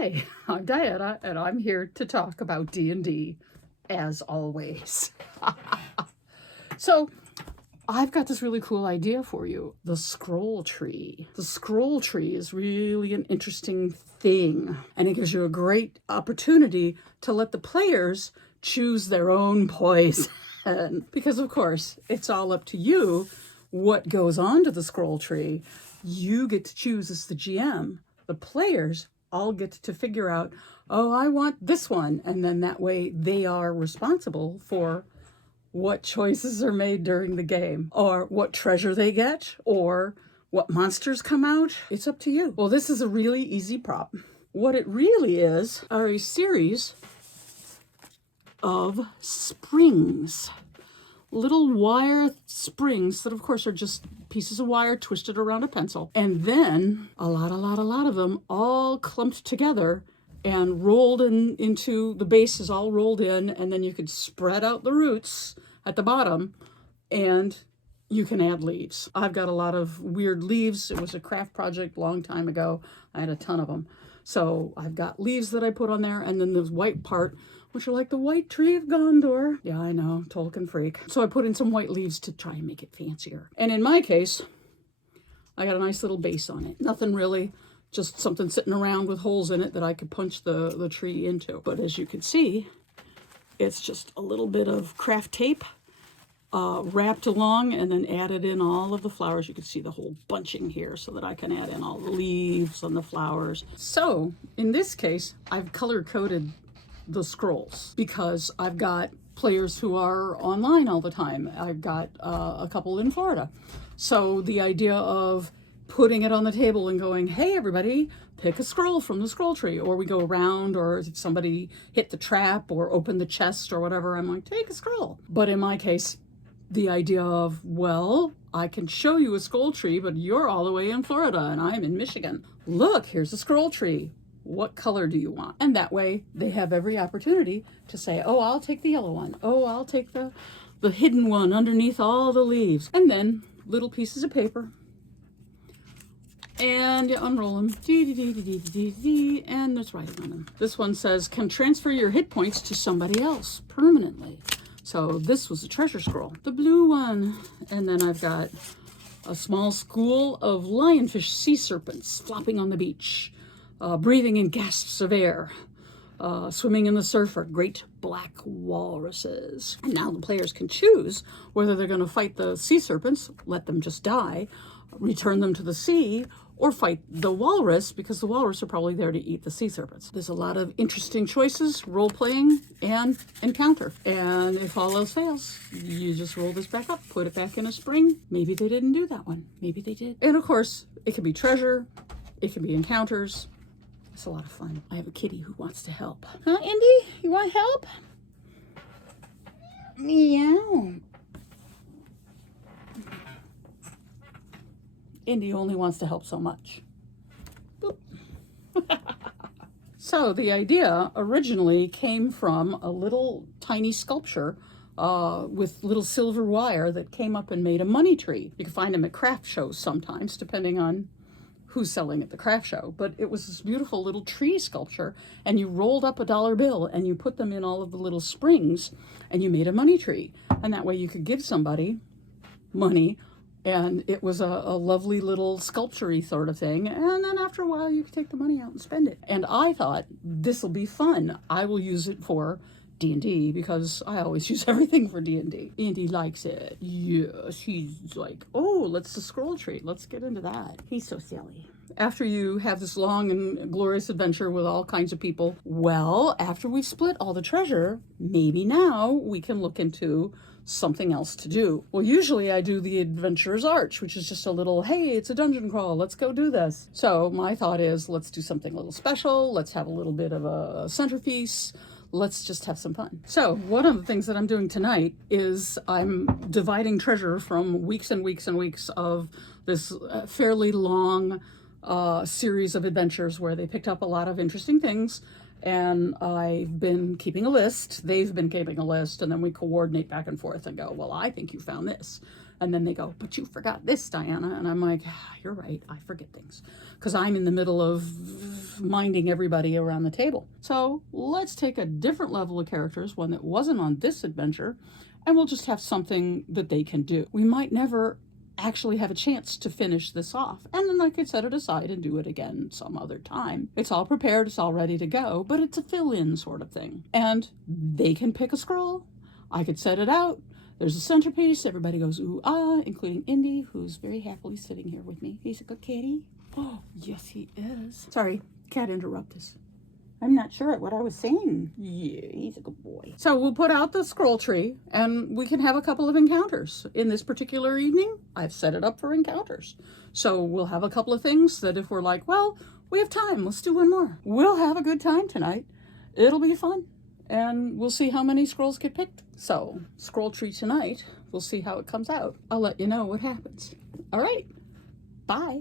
Hi, I'm Diana, and I'm here to talk about D&D, as always. So, I've got this really cool idea for you, the ScrollTree. The ScrollTree is really an interesting thing, and it gives you a great opportunity to let the players choose their own poison. Because, of course, it's all up to you what goes onto the ScrollTree. You get to choose as the GM. The players all get to figure out, oh, I want this one. And then that way they are responsible for what choices are made during the game, or what treasure they get, or what monsters come out. It's up to you. Well, this is a really easy prop. What it really is are a series of springs. Little wire springs that, of course, are just pieces of wire twisted around a pencil. And then a lot of them all clumped together and rolled into the base is all rolled in. And then you could spread out the roots at the bottom and you can add leaves. I've got a lot of weird leaves. It was a craft project a long time ago. I had a ton of them. So I've got leaves that I put on there, and then the white part, which are like the white tree of Gondor. Yeah, I know, Tolkien freak. So I put in some white leaves to try and make it fancier. And in my case, I got a nice little base on it. Nothing really, just something sitting around with holes in it that I could punch the tree into. But as you can see, it's just a little bit of craft tape wrapped along and then added in all of the flowers. You can see the whole bunching here so that I can add in all the leaves and the flowers. So in this case, I've color-coded the scrolls because I've got players who are online all the time. I've got a couple in Florida. So the idea of putting it on the table and going, hey, everybody, pick a scroll from the ScrollTree, or we go around, or if somebody hit the trap or opened the chest or whatever, I'm like, take a scroll. But in my case, the idea of, well, I can show you a ScrollTree, but you're all the way in Florida and I'm in Michigan. Look, here's a ScrollTree. What color do you want? And that way they have every opportunity to say, oh, I'll take the yellow one. Oh, I'll take the hidden one underneath all the leaves. And then little pieces of paper. And you unroll them. And there's writing on them. This one says, can transfer your hit points to somebody else permanently. So this was a treasure scroll, the blue one. And then I've got a small school of lionfish sea serpents flopping on the beach, breathing in gasps of air, swimming in the surf are great black walruses. And now the players can choose whether they're going to fight the sea serpents, let them just die, return them to the sea, or fight the walrus, because the walrus are probably there to eat the sea serpents. There's a lot of interesting choices, role-playing, and encounter. And if all else fails, you just roll this back up, put it back in a spring. Maybe they didn't do that one. Maybe they did. And of course, it can be treasure, it can be encounters. It's a lot of fun. I have a kitty who wants to help. Huh, Indy? You want help? Meow. Indy only wants to help so much. Boop. So the idea originally came from a little tiny sculpture with little silver wire that came up and made a money tree. You can find them at craft shows sometimes, depending on who's selling at the craft show. But it was this beautiful little tree sculpture, and you rolled up a dollar bill and you put them in all of the little springs and you made a money tree. And that way you could give somebody money. And it was a lovely little sculpture-y sort of thing. And then after a while, you could take the money out and spend it. And I thought, this will be fun. I will use it for D&D, because I always use everything for D&D. Andy likes it. Yes, he's like, oh, let's the ScrollTree. Let's get into that. He's so silly. After you have this long and glorious adventure with all kinds of people, well, after we've split all the treasure, maybe now we can look into something else to do. Well, usually I do the Adventurer's Arch, which is just a little, hey, it's a dungeon crawl, let's go do this. So my thought is, let's do something a little special. Let's have a little bit of a centerpiece. Let's just have some fun. So one of the things that I'm doing tonight is I'm dividing treasure from weeks and weeks and weeks of this fairly long series of adventures where they picked up a lot of interesting things. And I've been keeping a list, they've been keeping a list, and then we coordinate back and forth and go, well, I think you found this. And then they go, but you forgot this, Diana. And I'm like, you're right, I forget things. Because I'm in the middle of minding everybody around the table. So let's take a different level of characters, one that wasn't on this adventure, and we'll just have something that they can do. We might never actually have a chance to finish this off. And then I could set it aside and do it again some other time. It's all prepared, it's all ready to go, but it's a fill-in sort of thing. And they can pick a scroll. I could set it out. There's a centerpiece. Everybody goes, ooh, ah, including Indy, who's very happily sitting here with me. He's a good kitty. Oh, yes, he is. Sorry, cat interrupt us. I'm not sure what I was saying. Yeah, he's a good boy. So we'll put out the scroll tree and we can have a couple of encounters. In this particular evening, I've set it up for encounters. So we'll have a couple of things that if we're like, well, we have time, let's do one more. We'll have a good time tonight. It'll be fun. And we'll see how many scrolls get picked. So, scroll tree tonight. We'll see how it comes out. I'll let you know what happens. All right. Bye.